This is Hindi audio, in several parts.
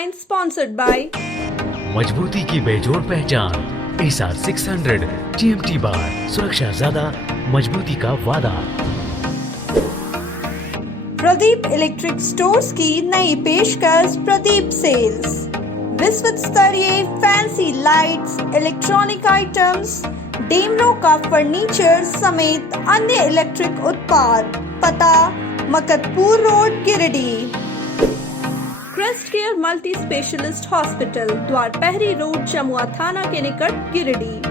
headline sponsored by मजबूती की बेजोड़ पहचान SR 600 TMT बार, सुरक्षा ज्यादा, मजबूती का वादा। प्रदीप इलेक्ट्रिक स्टोर्स की नई पेशकश प्रदीप सेल्स। विश्व स्तरीय fancy lights, electronic items, Damro का फर्नीचर समेत अन्य इलेक्ट्रिक उत्पाद। पता Makatpur road, Giridih. Crest Care multi specialist hospital, Dwarpahari road, Jamua थाना के निकट, Giridih.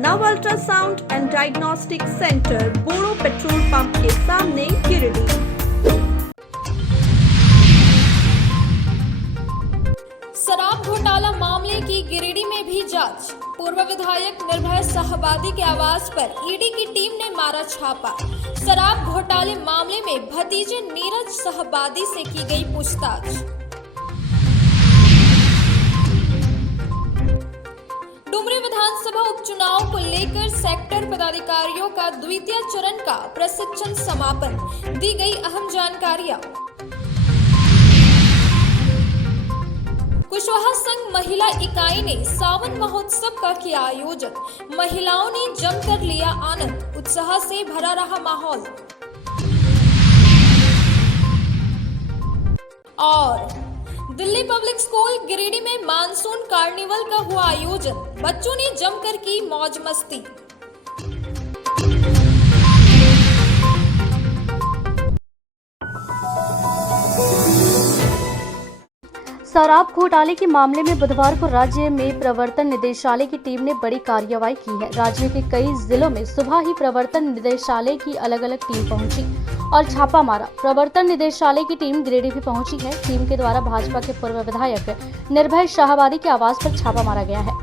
Nav ultrasound and diagnostic centre, Boro petrol pump के सामने, गिरिडीह। शराब घोटाला मामले की गिरिडीह में भी जांच। पूर्व विधायक निर्भय शाहबादी के आवास पर ईडी की टीम ने मारा छापा। शराब घोटाले मामले में भतीजे नीरज शाहबादी से की गई पूछताछ। डुमरी विधानसभा उपचुनाव को लेकर सेक्टर पदाधिकारियों का द्वितीय चरण का प्रशिक्षण समापन, दी गई अहम जानकारियां। कुशवाहा संघ महिला इकाई ने सावन महोत्सव का किया आयोजन। महिलाओं ने जमकर लिया आनंद, उत्साह से भरा रहा माहौल। और दिल्ली पब्लिक स्कूल गिरिडीह में मानसून कार्निवल का हुआ आयोजन, बच्चों ने जमकर की मौज मस्ती। शराब घोटाले के मामले में बुधवार को राज्य में प्रवर्तन निदेशालय की टीम ने बड़ी कार्रवाई की है। राज्य के कई जिलों में सुबह ही प्रवर्तन निदेशालय की अलग अलग टीम पहुंची और छापा मारा। प्रवर्तन निदेशालय की टीम गिरिडीह भी पहुंची है। टीम के द्वारा भाजपा के पूर्व विधायक निर्भय शाहबादी के आवास पर छापा मारा गया है।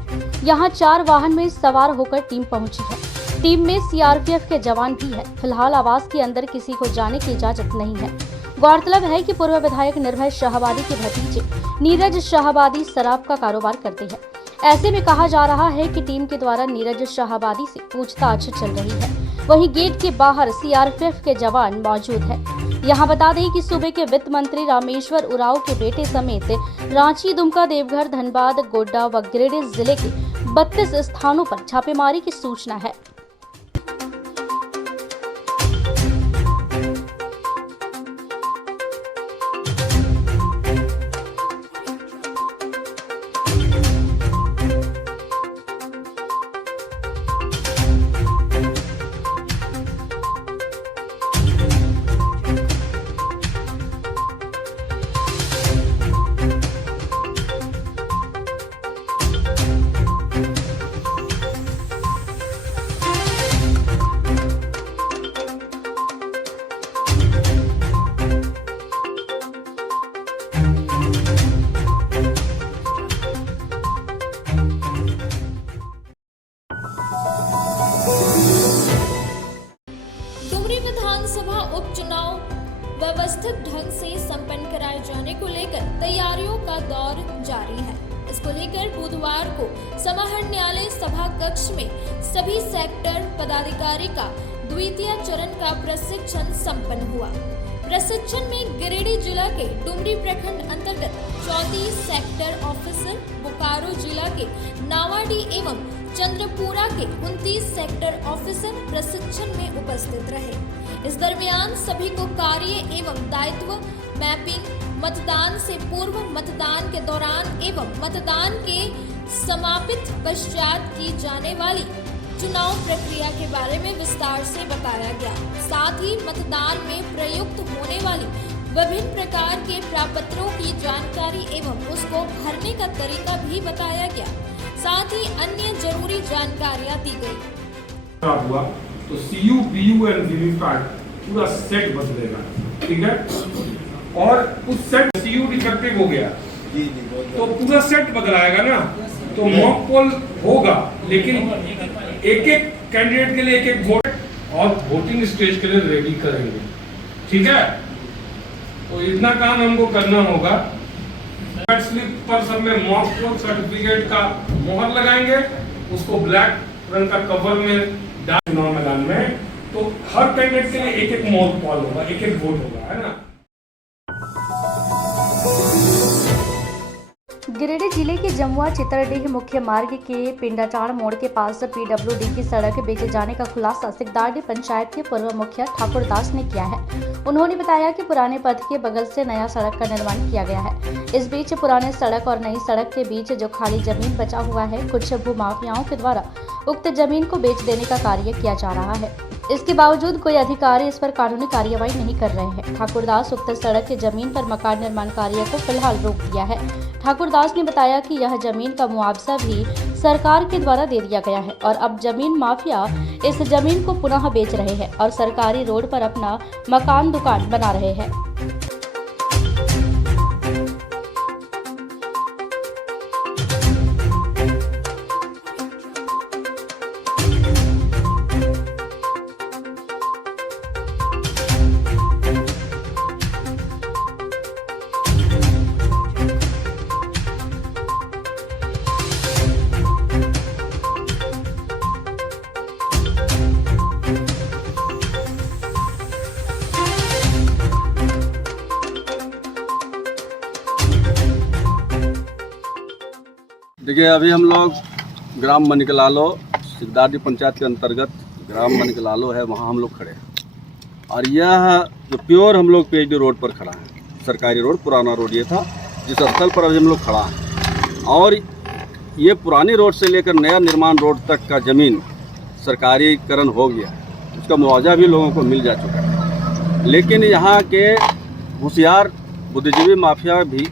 यहाँ 4 वाहन में सवार होकर टीम पहुंची है। टीम में सीआरपीएफ के जवान भी है। फिलहाल आवास के अंदर किसी को जाने की इजाजत नहीं है। गौरतलब है कि पूर्व विधायक निर्भय शाहबादी के भतीजे नीरज शाहबादी शराब का कारोबार करते हैं। ऐसे में कहा जा रहा है कि टीम के द्वारा नीरज शाहबादी से पूछताछ चल रही है। वहीं गेट के बाहर सीआरपीएफ के जवान मौजूद है। यहां बता दें कि सूबे के वित्त मंत्री रामेश्वर उरांव के बेटे समेत रांची, दुमका, देवघर, धनबाद, गोड्डा व गिरिडीह जिले के 32 स्थानों पर छापेमारी की सूचना है। विधानसभा उपचुनाव व्यवस्थित ढंग से संपन्न कराए जाने को लेकर तैयारियों का दौर जारी है। इसको लेकर बुधवार को समाहरण न्यायालय सभा कक्ष में सभी सेक्टर पदाधिकारी का द्वितीय चरण का प्रशिक्षण संपन्न हुआ। प्रशिक्षण में गिरिडीह जिला के डुमरी प्रखंड अंतर्गत 34 सेक्टर ऑफिसर, बोकारो जिला के नावाडी एवं चंद्रपुरा के 29 सेक्टर ऑफिसर प्रशिक्षण में उपस्थित रहे। इस दरमियान सभी को कार्य एवं दायित्व मैपिंग, मतदान से पूर्व, मतदान के दौरान एवं मतदान के समापित पश्चात की जाने वाली चुनाव प्रक्रिया के बारे में विस्तार से बताया गया। साथ ही मतदान में प्रयुक्त होने वाली विभिन्न प्रकार के प्रापत्रों की जानकारी एवं उसको भरने का तरीका भी बताया गया। साथ ही अन्य जरूरी जानकारियां दी गई। हुआ तो CU, PU एंड वीवीपैट पूरा सेट बदलेगा, ठीक है। और उस सेट CU डिफेक्टिव हो गया तो पूरा सेट बदलाएगा ना, तो मॉक पोल होगा, लेकिन एक एक कैंडिडेट के लिए एक एक वोट और वोटिंग स्टेज के लिए रेडी करेंगे, ठीक है। तो इतना काम हमको करना होगा। स्लिप पर सब में मॉक पोल सर्टिफिकेट का मोहर लगाएंगे, उसको ब्लैक रंग का कवर में चुनाव मैदान में, तो हर कैंडिडेट के लिए एक एक मॉक पोल होगा, एक एक वोट होगा, है ना। गिरिडीह जिले के जमुआ चितरडीह मुख्य मार्ग के पिंडाटाड़ मोड़ के पास पीडब्ल्यूडी की सड़क बेचे जाने का खुलासा सिकदारडीह पंचायत के पूर्व मुखिया ठाकुर दास ने किया है। उन्होंने बताया कि पुराने पथ के बगल से नया सड़क का निर्माण किया गया है। इस बीच पुराने सड़क और नई सड़क के बीच जो खाली जमीन बचा हुआ है, कुछ भूमाफियाओं के द्वारा उक्त जमीन को बेच देने का कार्य किया जा रहा है। इसके बावजूद कोई अधिकारी इस पर कानूनी कार्रवाई नहीं कर रहे हैं। ठाकुर दास उक्त सड़क की जमीन पर मकान निर्माण कार्य को फिलहाल रोक दिया है। ठाकुर दास ने बताया कि यह जमीन का मुआवजा भी सरकार के द्वारा दे दिया गया है और अब जमीन माफिया इस जमीन को पुनः बेच रहे हैं और सरकारी रोड पर अपना मकान दुकान बना रहे हैं। देखिए, अभी हम लोग ग्राम मनिकलालो सिकदारडीह पंचायत के अंतर्गत ग्राम मनिकलालो है, वहाँ हम लोग खड़े हैं और यह जो प्योर हम लोग पीएचडी रोड पर खड़ा है। सरकारी रोड, पुराना रोड ये था जिस स्थल पर अभी हम लोग खड़ा हैं और ये पुरानी रोड से लेकर नया निर्माण रोड तक का ज़मीन सरकारीकरण हो गया। उसका मुआवजा भी लोगों को मिल जा चुका है, लेकिन यहाँ के होशियार बुद्धिजीवी माफिया भी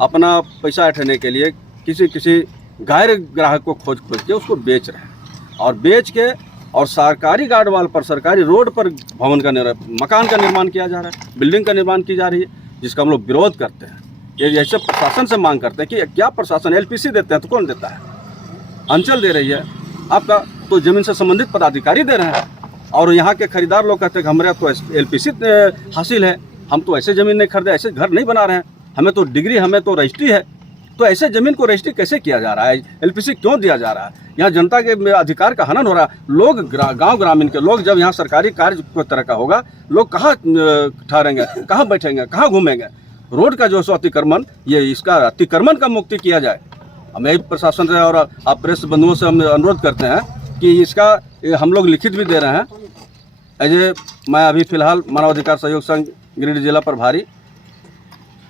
अपना पैसा उठाने के लिए किसी गैर ग्राहक को खोज के उसको बेच रहे हैं और बेच के और सरकारी गार्ड वाल पर, सरकारी रोड पर भवन का मकान का निर्माण किया जा रहा है, बिल्डिंग का निर्माण की जा रही है, जिसका हम लोग विरोध करते हैं। ये ऐसे प्रशासन से मांग करते हैं कि क्या प्रशासन एलपीसी देते हैं तो कौन देता है? अंचल दे रही है आपका, तो जमीन से संबंधित पदाधिकारी दे रहे हैं और यहाँ के खरीदार लोग कहते हैं कि हमारे तो एलपीसी हासिल है, हम तो ऐसे ज़मीन नहीं खरीदे, ऐसे घर नहीं बना रहे हैं, हमें तो डिग्री, हमें तो रजिस्ट्री है। तो ऐसे ज़मीन को रजिस्ट्री कैसे किया जा रहा है? एलपीसी क्यों दिया जा रहा है? यहाँ जनता के अधिकार का हनन हो रहा है। लोग गांव ग्रामीण के लोग जब यहाँ सरकारी कार्य कोई तरह का होगा, लोग कहाँ ठहरेंगे, कहाँ बैठेंगे, कहाँ घूमेंगे? रोड का जो अतिक्रमण, ये इसका अतिक्रमण का मुक्ति किया जाए। हमें प्रशासन से और आप प्रेस बंधुओं से हम अनुरोध करते हैं कि इसका हम लोग लिखित भी दे रहे हैं। मैं अभी फिलहाल मानव अधिकार सहयोग संघ गिरिडीह जिला प्रभारी,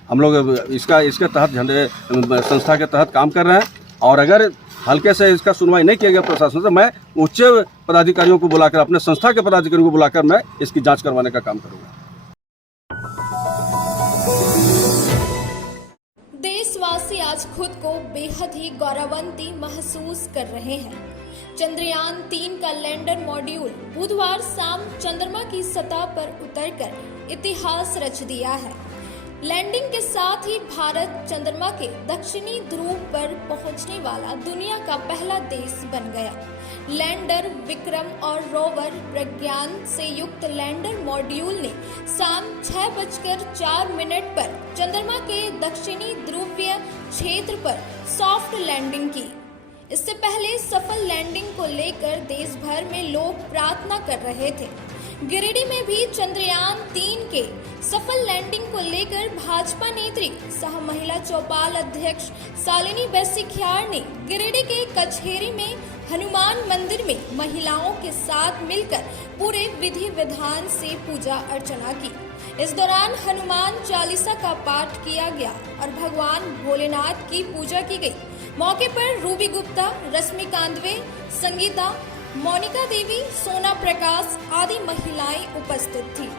हम लोग इसके तहत झंडे संस्था के तहत काम कर रहे हैं और अगर हल्के से इसका सुनवाई नहीं किया गया प्रशासन से, मैं उच्च पदाधिकारियों को बुलाकर, अपने संस्था के पदाधिकारियों को बुलाकर मैं इसकी जांच करवाने का काम करूंगा। देशवासी आज खुद को बेहद ही गौरवान्वित महसूस कर रहे हैं। चंद्रयान 3 का लैंडर मॉड्यूल बुधवार शाम चंद्रमा की सतह पर उतरकर इतिहास रच दिया है। लैंडिंग के साथ ही भारत चंद्रमा के दक्षिणी ध्रुव पर पहुंचने वाला दुनिया का पहला देश बन गया। लैंडर विक्रम और रोवर प्रज्ञान से युक्त लैंडर मॉड्यूल ने शाम 6:04 पर चंद्रमा के दक्षिणी ध्रुवीय क्षेत्र पर सॉफ्ट लैंडिंग की। इससे पहले सफल लैंडिंग को लेकर देश भर में लोग प्रार्थना कर रहे थे। गिरिडीह में भी चंद्रयान 3 के सफल लैंडिंग को लेकर भाजपा नेत्री सह महिला चौपाल अध्यक्ष शालिनी बैसिखियार ने गिरिडीह के कचहरी में हनुमान मंदिर में महिलाओं के साथ मिलकर पूरे विधि विधान से पूजा अर्चना की। इस दौरान हनुमान चालीसा का पाठ किया गया और भगवान भोलेनाथ की पूजा की गई। मौके पर रूबी गुप्ता, रश्मि कांदवे, संगीता, मोनिका देवी, सोना प्रकाश आदि महिलाएं उपस्थित थी।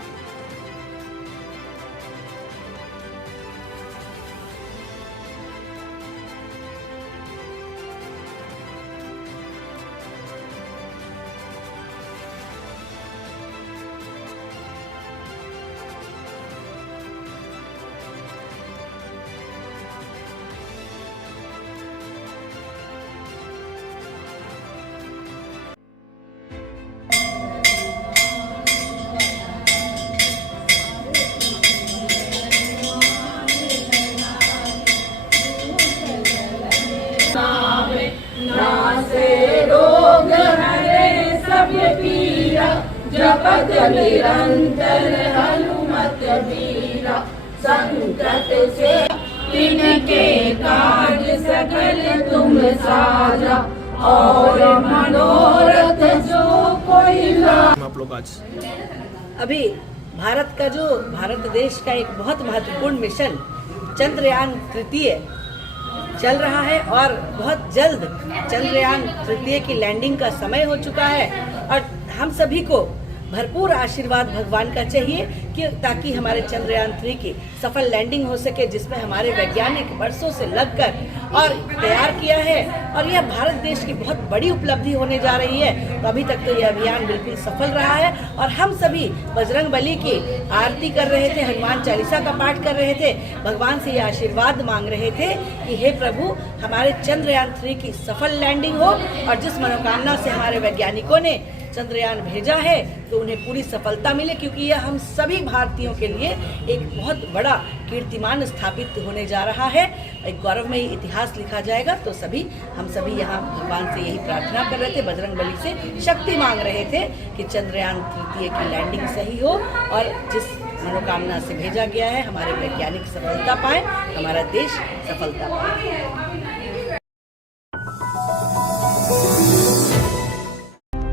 जपत निरंतर हनुमत वीरा, संकट से तिनके काज तुम साजा और मनोरथ जो कोई ला। आप लोग आज अभी भारत देश का एक बहुत महत्वपूर्ण मिशन चंद्रयान तृतीय चल रहा है और बहुत जल्द चंद्रयान तृतीय की लैंडिंग का समय हो चुका है और हम सभी को भरपूर आशीर्वाद भगवान का चाहिए कि ताकि हमारे चंद्रयान 3 की सफल लैंडिंग हो सके, जिसमें हमारे वैज्ञानिक वर्षों से लगकर और तैयार किया है और यह भारत देश की बहुत बड़ी उपलब्धि होने जा रही है। तो अभी तक तो यह अभियान बिल्कुल सफल रहा है और हम सभी बजरंग बली की आरती कर रहे थे, हनुमान चालीसा का पाठ कर रहे थे, भगवान से यह आशीर्वाद मांग रहे थे कि हे प्रभु हमारे चंद्रयान 3 की सफल लैंडिंग हो और जिस मनोकामना से हमारे वैज्ञानिकों ने चंद्रयान भेजा है तो उन्हें पूरी सफलता मिले, क्योंकि यह हम सभी भारतीयों के लिए एक बहुत बड़ा कीर्तिमान स्थापित होने जा रहा है, एक गौरवमयी इतिहास लिखा जाएगा। तो हम सभी यहाँ भगवान से यही प्रार्थना कर रहे थे, बजरंग बली से शक्ति मांग रहे थे कि चंद्रयान तृतीय की लैंडिंग सही हो और जिस मनोकामना से भेजा गया है हमारे वैज्ञानिक सफलता पाए, हमारा देश सफलता पाए।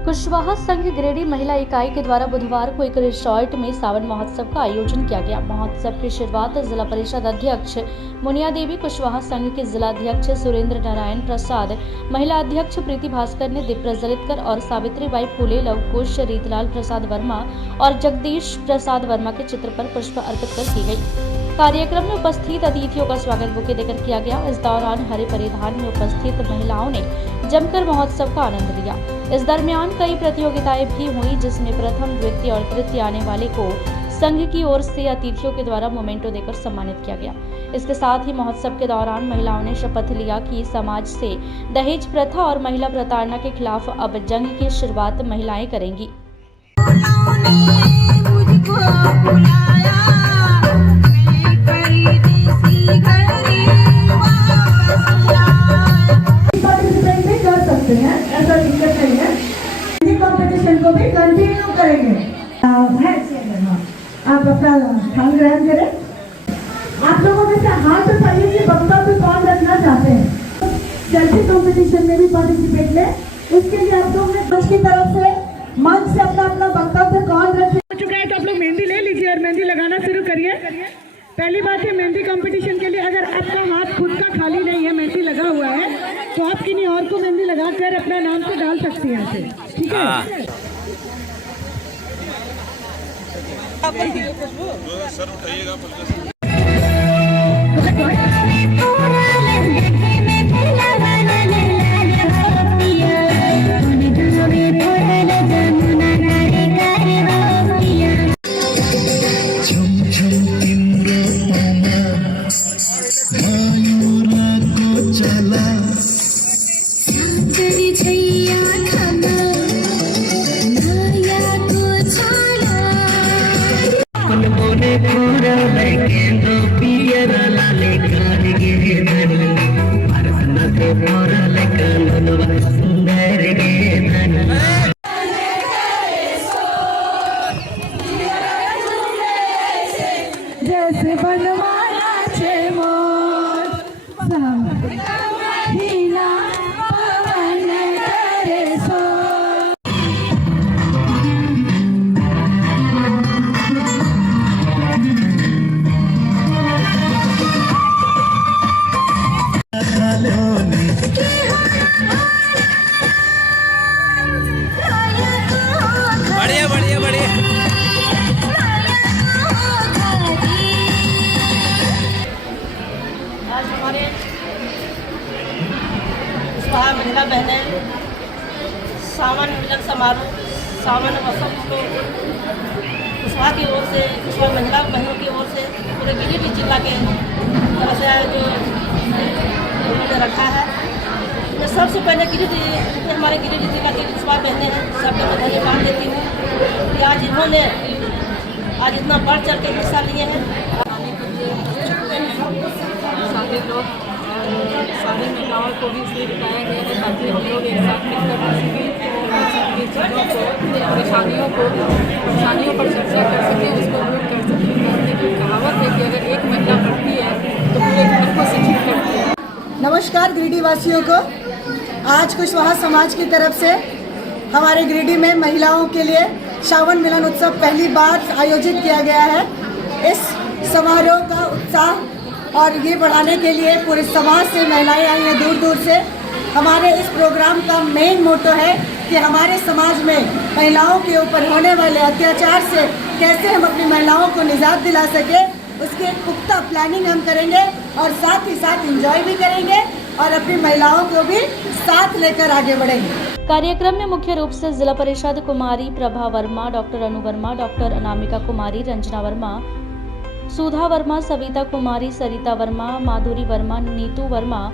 कुशवाहा संघ गिरिडीह महिला इकाई के द्वारा बुधवार को एक रिसोर्ट में सावन महोत्सव का आयोजन किया गया। महोत्सव की शुरुआत जिला परिषद अध्यक्ष मुनिया देवी, कुशवाहा संघ के जिला अध्यक्ष सुरेंद्र नारायण प्रसाद, महिला अध्यक्ष प्रीति भास्कर ने दीप प्रज्वलित कर और सावित्रीबाई फुले, लवकुश, रीतलाल प्रसाद वर्मा और जगदीश प्रसाद वर्मा के चित्र पर पुष्प अर्पित कर की गई। कार्यक्रम में उपस्थित अतिथियों का स्वागत बुके देकर किया गया। इस दौरान हरे परिधान में उपस्थित महिलाओं ने जमकर महोत्सव का आनंद लिया। इस दरमियान कई प्रतियोगिताएं भी हुई, जिसमें प्रथम, द्वितीय और तृतीय आने वाले को संघ की ओर से अतिथियों के द्वारा मोमेंटो देकर सम्मानित किया गया। इसके साथ ही महोत्सव के दौरान महिलाओं ने शपथ लिया कि समाज से दहेज प्रथा और महिला प्रताड़ना के खिलाफ अब जंग की शुरुआत महिलाएं करेंगी। ऐसा दिक्कत नहीं है, इसी कंपटीशन को भी कंटिन्यू करेंगे। आप अपना स्थान ग्रहण करें। आप लोगों में से हाथ उठाइए कि वक्तव्य कौन रखना चाहते हैं, सेल्फी कंपटीशन में भी पार्टिसिपेट लें। उसके लिए आप लोग मंच की तरफ से मंच से अपना अपना वक्तव्य कौन रखे हो चुका है, तो आप लोग मेहंदी ले लीजिए और मेहंदी लगाना शुरू करिए। पहली बात है, मेहंदी कंपटीशन के लिए अगर आपका हाथ खुद का खाली नहीं है, मेहंदी लगा हुआ है, तो आप किन्हीं और को मेहंदी लगाकर अपना नाम से डाल सकती हैं ऐसे, ठीक है। सर उठाइएगा। जैसे बनवाना छे मोर हीना पवन करे सो। बढ़िया बढ़िया बढ़िया। महिला बहनें सावन मिलन समारोह सावन वसंत को कुशवाहा की ओर से, कुशवाहा महिला बहनों की ओर से पूरे गिरिडीह जिला के तरफ से जो उन्होंने रखा है। मैं सबसे पहले हमारे गिरिडीह जिला की कुशवाहा बहनें हैं, सबको मैं धन्यवाद देती हूँ कि आज इन्होंने इतना बढ़ चढ़ के हिस्सा लिए हैं। सारे लोग सारी महिलाओं को भी इसलिए बताया गया है ताकि हम लोग एक साथ मिलकर चीज़ों को, परेशानियों पर चर्चा कर सकें, उसको दूर कर सकें। एक कहावत है कि अगर एक महिला पढ़ती है तो पूरे घर को शिक्षित करती है। नमस्कार गिरिडीह वासियों को। आज कुशवाहा समाज की तरफ से हमारे गिरिडीह में महिलाओं के लिए श्रावण मिलन उत्सव पहली बार आयोजित किया गया है। इस समारोह का उत्साह और ये बढ़ाने के लिए पूरे समाज से महिलाएं आई हैं दूर दूर से। हमारे इस प्रोग्राम का मेन मोटो है कि हमारे समाज में महिलाओं के ऊपर होने वाले अत्याचार से कैसे हम अपनी महिलाओं को निजात दिला सके, उसकी एक पुख्ता प्लानिंग हम करेंगे और साथ ही साथ एंजॉय भी करेंगे और अपनी महिलाओं को भी साथ लेकर आगे बढ़ेंगे। कार्यक्रम में मुख्य रूप से जिला परिषद कुमारी प्रभा वर्मा, डॉक्टर अनु वर्मा, डॉक्टर अनामिका कुमारी, रंजना वर्मा, सुधा वर्मा, सविता कुमारी, सरिता वर्मा, माधुरी वर्मा, नीतू वर्मा,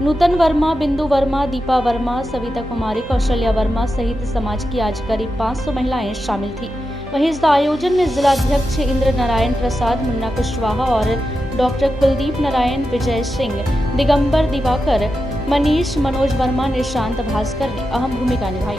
नूतन वर्मा, बिंदु वर्मा, दीपा वर्मा, सविता कुमारी, कौशल्या वर्मा सहित समाज की आज करीब 500 महिलाएं शामिल थी। वहीं इस आयोजन में जिला अध्यक्ष इंद्र नारायण प्रसाद, मुन्ना कुशवाहा और डॉक्टर कुलदीप नारायण, विजय सिंह, दिगंबर दिवाकर, मनीष, मनोज वर्मा, निशांत भास्कर ने अहम भूमिका निभाई।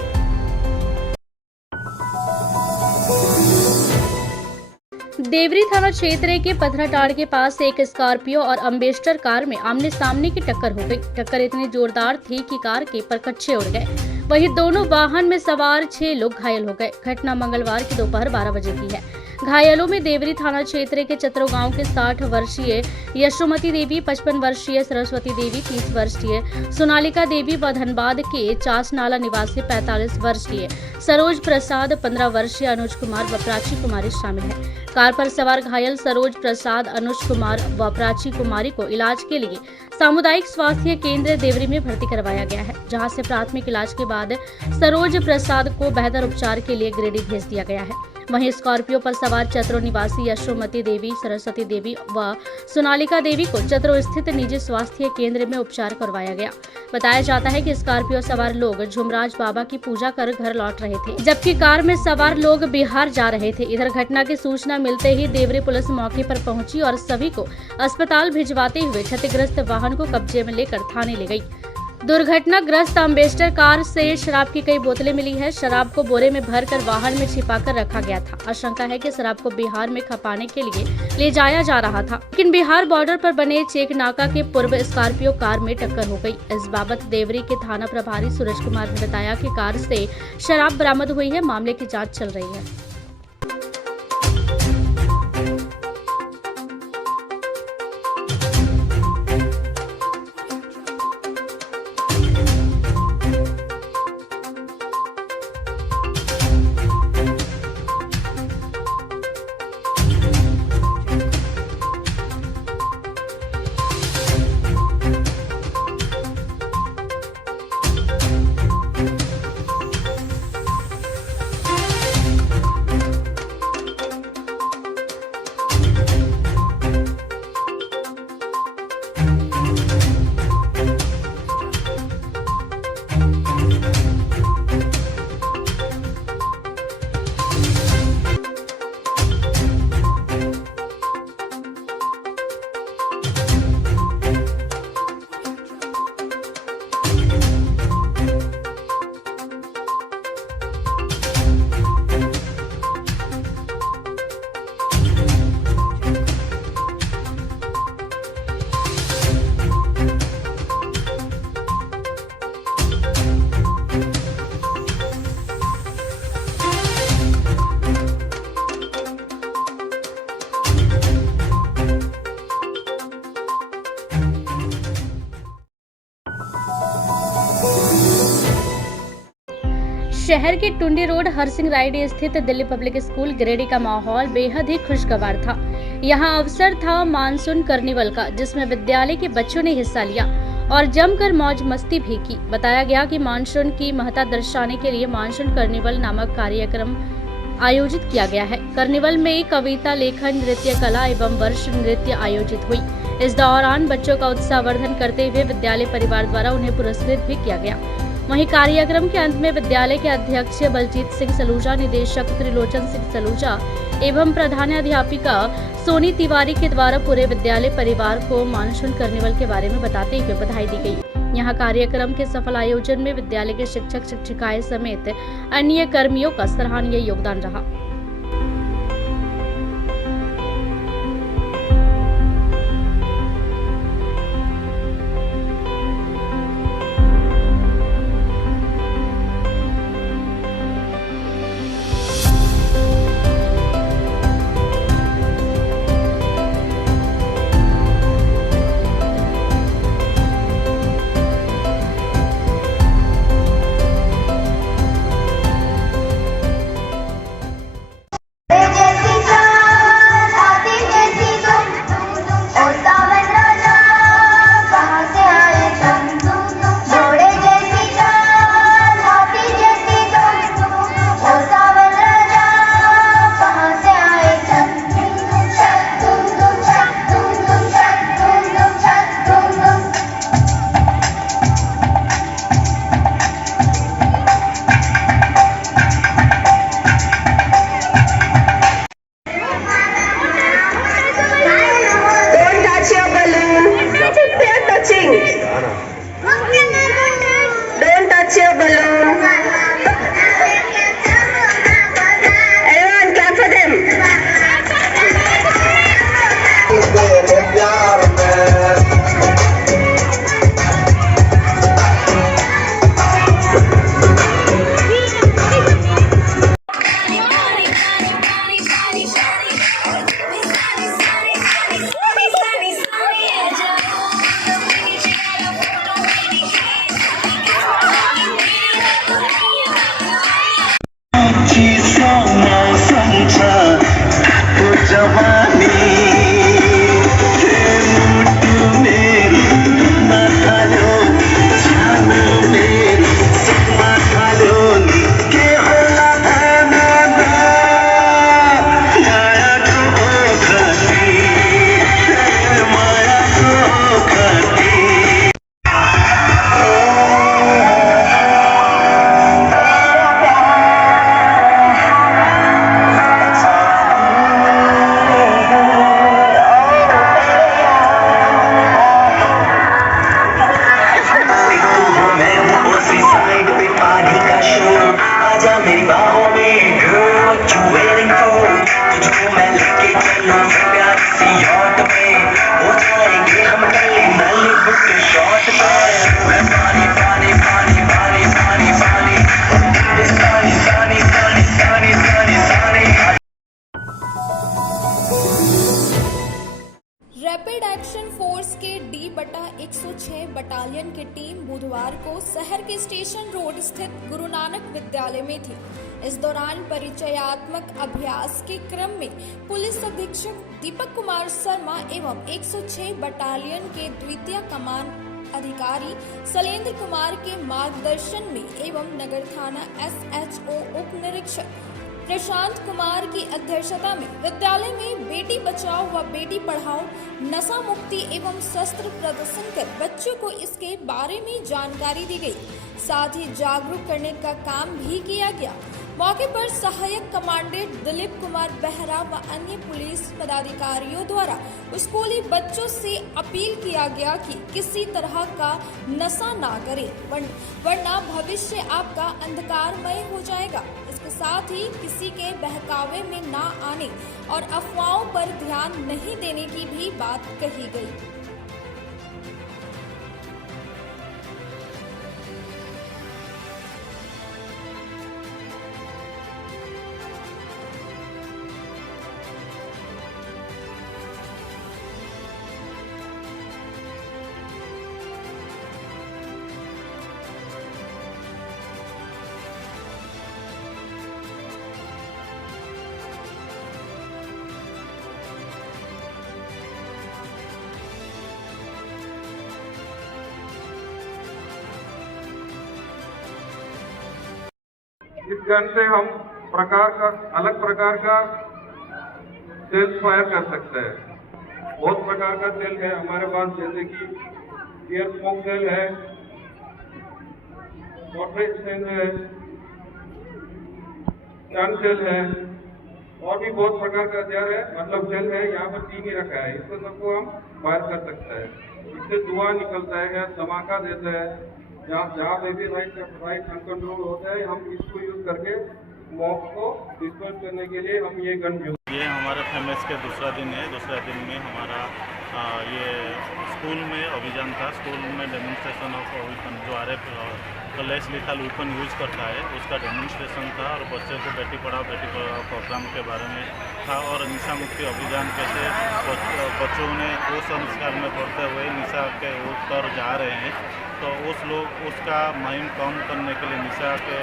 देवरी थाना क्षेत्र के पथराटाड़ के पास एक स्कॉर्पियो और अम्बेस्टर कार में आमने सामने की टक्कर हो गई। टक्कर इतनी जोरदार थी कि कार के परखच्चे उड़ गए। वहीं दोनों वाहन में सवार 6 लोग घायल हो गए। घटना मंगलवार की दोपहर 12 बजे की है। घायलों में देवरी थाना क्षेत्र के चतरो गांव के 60 वर्षीय यशोमती देवी, 55 वर्षीय सरस्वती देवी, 30 वर्षीय सोनालिका देवी व धनबाद के चासनाला निवासी 45 वर्षीय सरोज प्रसाद, 15 वर्षीय अनुज कुमार व प्राची कुमारी शामिल है। कार पर सवार घायल सरोज प्रसाद, अनुज कुमार व प्राची कुमारी को इलाज के लिए सामुदायिक स्वास्थ्य केंद्र देवरी में भर्ती करवाया गया है, जहां से प्राथमिक इलाज के बाद सरोज प्रसाद को बेहतर उपचार के लिए गिरिडीह भेज दिया गया है। वहीं स्कॉर्पियो पर सवार चतरो निवासी यशोमती देवी, सरस्वती देवी व सोनालिका देवी को चतरो स्थित निजी स्वास्थ्य केंद्र में उपचार करवाया गया। बताया जाता है कि स्कॉर्पियो सवार लोग झुमराज बाबा की पूजा कर घर लौट रहे थे, जबकि कार में सवार लोग बिहार जा रहे थे। इधर घटना की सूचना मिलते ही देवरी पुलिस मौके पर पहुंची और सभी को अस्पताल भिजवाते हुए क्षतिग्रस्त वाहन को कब्जे में लेकर थाने ले गई। दुर्घटनाग्रस्त अम्बेस्टर कार से शराब की कई बोतलें मिली है। शराब को बोरे में भरकर वाहन में छिपाकर रखा गया था। आशंका है कि शराब को बिहार में खपाने के लिए ले जाया जा रहा था, लेकिन बिहार बॉर्डर पर बने चेक नाका के पूर्व स्कॉर्पियो कार में टक्कर हो गई। इस बाबत देवरी के थाना प्रभारी सूरज कुमार ने बताया कि कार से शराब बरामद हुई है। मामले की जाँच चल रही है। शहर के टुंडी रोड हरसिंह राइडी स्थित दिल्ली पब्लिक स्कूल गिरिडीह का माहौल बेहद ही खुशगवार था। यहाँ अवसर था मानसून कार्निवल का, जिसमें विद्यालय के बच्चों ने हिस्सा लिया और जमकर मौज मस्ती भी की। बताया गया कि मानसून की महत्ता दर्शाने के लिए मानसून कार्निवल नामक कार्यक्रम आयोजित किया गया है। कार्निवल में कविता लेखन, नृत्य कला एवं वर्ष नृत्य आयोजित हुई। इस दौरान बच्चों का उत्साहवर्धन करते हुए विद्यालय परिवार द्वारा उन्हें पुरस्कृत भी किया गया। वहीं कार्यक्रम के अंत में विद्यालय के अध्यक्ष बलजीत सिंह सलूजा, निदेशक त्रिलोचन सिंह सलूजा एवं प्रधानाध्यापिका सोनी तिवारी के द्वारा पूरे विद्यालय परिवार को मानसून कार्निवल के बारे में बताते हुए बधाई दी गई। यहाँ कार्यक्रम के सफल आयोजन में विद्यालय के शिक्षक शिक्षिकाएं समेत अन्य कर्मियों का सराहनीय योगदान रहा। 106 बटालियन की टीम बुधवार को शहर के स्टेशन रोड स्थित गुरु नानक विद्यालय में थी। इस दौरान परिचयात्मक अभ्यास के क्रम में पुलिस अधीक्षक दीपक कुमार शर्मा एवं 106 बटालियन के द्वितीय कमान अधिकारी शैलेंद्र कुमार के मार्गदर्शन में एवं नगर थाना SHO उप निरीक्षक प्रशांत कुमार की अध्यक्षता में विद्यालय में बेटी बचाओ व बेटी पढ़ाओ नशा मुक्ति एवं शस्त्र प्रदर्शन कर बच्चों को इसके बारे में जानकारी दी गई। साथ ही जागरूक करने का काम भी किया गया। मौके पर सहायक कमांडेंट दिलीप कुमार बेहरा व अन्य पुलिस पदाधिकारियों द्वारा स्कूली बच्चों से अपील किया गया कि किसी तरह का नशा ना करें वरना भविष्य आपका अंधकारमय हो जाएगा। इसके साथ ही किसी के बहकावे में ना आने और अफवाहों पर ध्यान नहीं देने की भी बात कही गई। इस गन से हम अलग प्रकार का सेल फायर कर सकते हैं। बहुत प्रकार का सेल है हमारे पास, जैसे कि एयर स्मोक सेल है, शॉर्ट सेल है, गन सेल है और भी बहुत प्रकार का हथियार है, मतलब सेल है। यहाँ पर 3 ही रखा है, इससे सबको हम फायर कर सकते हैं। इससे धुआं निकलता है, धमाका देता है। जहाँ पे भी राइट अनकंट्रोल होता है, हम इसको यूज करके मॉब को डिस्पर्स करने के लिए हम ये गन यूज। ये हमारे फेमस के दूसरा दिन है। दूसरा दिन में हमारा ये स्कूल में अभियान था। स्कूल में डेमोन्स्ट्रेशन ऑफ वेपन, जो RF less lethal weapon use करता है, उसका डेमोन्स्ट्रेशन था और बच्चों को बेटी पढ़ाओ प्रोग्राम के बारे में था और निशा मुक्ति अभियान कैसे बच्चों ने वो संस्कार में पढ़ते हुए निशा के उत्तर जा रहे हैं। तो उसका माइंड कम करने के लिए, निशा के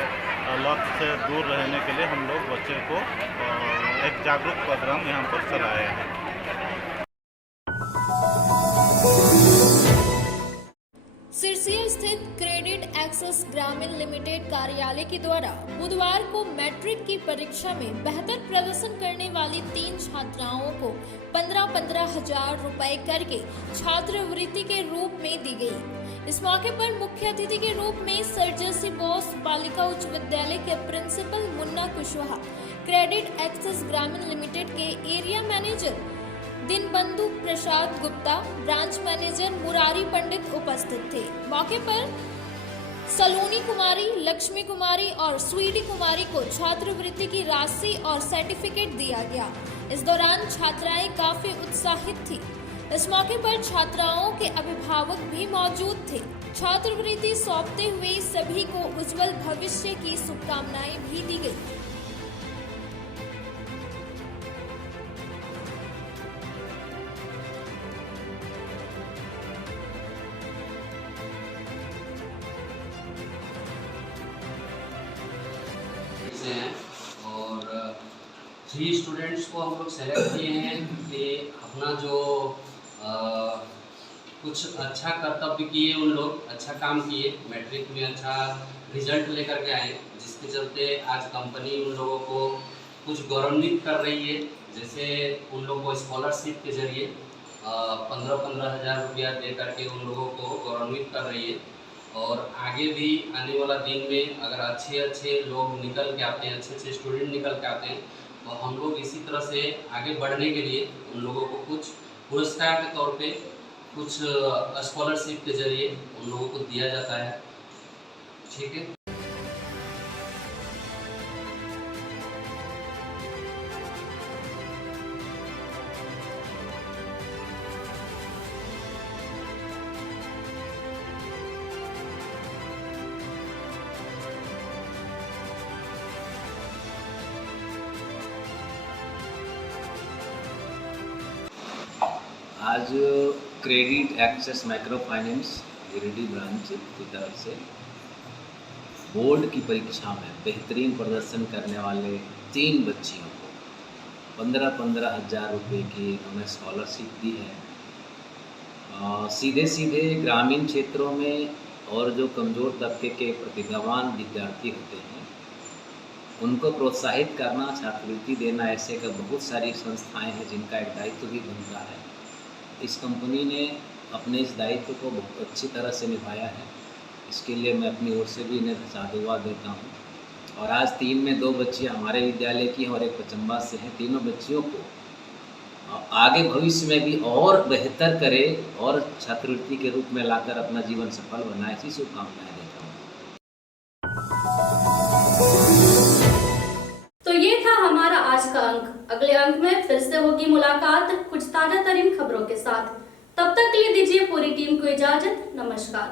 लत से दूर रहने के लिए हम लोग बच्चे को एक जागरूक प्रोग्राम यहाँ पर चलाए हैं। सिरसिया स्थित क्रेडिट एक्सेस ग्रामीण लिमिटेड कार्यालय के द्वारा बुधवार को मैट्रिक की परीक्षा में बेहतर प्रदर्शन करने वाली 3 छात्राओं को 15-15 हजार रुपए करके छात्रवृत्ति के रूप में दी गई। इस मौके पर मुख्य अतिथि के रूप में सर जेसी बोस बालिका उच्च विद्यालय के principal Munna Kushwaha, credit access Grameen limited के area manager Dinbandhu Prasad Gupta, branch manager Murari Pandit उपस्थित थे। मौके पर सलोनी कुमारी, लक्ष्मी कुमारी और स्वीटी कुमारी को छात्रवृत्ति की राशि और सर्टिफिकेट दिया गया। इस दौरान छात्राएं काफी उत्साहित थी। इस मौके पर छात्राओं के अभिभावक भी मौजूद थे। छात्रवृत्ति सौंपते हुए सभी को उज्जवल भविष्य की शुभकामनाएं भी दी गई। और 3 स्टूडेंट्स को हम लोग सेलेक्ट किए हैं कि अपना जो कुछ अच्छा कर्तव्य किए, उन लोग अच्छा काम किए, मैट्रिक में अच्छा रिजल्ट लेकर के आए, जिसके चलते आज कंपनी उन लोगों को कुछ गौरवान्वित कर रही है। जैसे उन लोगों को स्कॉलरशिप के जरिए 15-15 हज़ार रुपया दे करके उन लोगों को गौरवान्वित कर रही है। और आगे भी आने वाला दिन में अगर अच्छे लोग निकल के आते हैं, अच्छे स्टूडेंट निकल के आते हैं, तो हम लोग इसी तरह से आगे बढ़ने के लिए उन लोगों को कुछ पुरस्कार के तौर पे कुछ स्कॉलरशिप के जरिए उन लोगों को दिया जाता है। ठीक है। आज credit access micro finance Giridih branch की तरफ से बोर्ड की परीक्षा में बेहतरीन प्रदर्शन करने वाले 3 बच्चियों को 15-15 हज़ार रुपये की इन्होंने स्कॉलरशिप दी है। सीधे सीधे ग्रामीण क्षेत्रों में और जो कमज़ोर तबके के प्रतिभावान विद्यार्थी होते हैं उनको प्रोत्साहित करना, छात्रवृत्ति देना, ऐसे का बहुत सारी संस्थाएं हैं जिनका एक दायित्व भी बनता है। इस कंपनी ने अपने इस दायित्व को बहुत अच्छी तरह से निभाया है। इसके लिए मैं अपनी ओर से भी इन्हें साधुवाद देता हूँ। और आज 3 में 2 बच्चियाँ हमारे विद्यालय की हैं और एक पचम्बा से हैं। तीनों बच्चियों को आगे भविष्य में भी और बेहतर करे और छात्रवृत्ति के रूप में लाकर अपना जीवन सफल बनाए, ऐसी शुभकामनाएं देता हूँ। तो ये था हमारा आज का अंक। अगले अंक में फिर से होगी मुलाकात कुछ ताजा तरीन खबरों के साथ। तब तक के लिए दीजिए पूरी टीम को इजाजत। नमस्कार।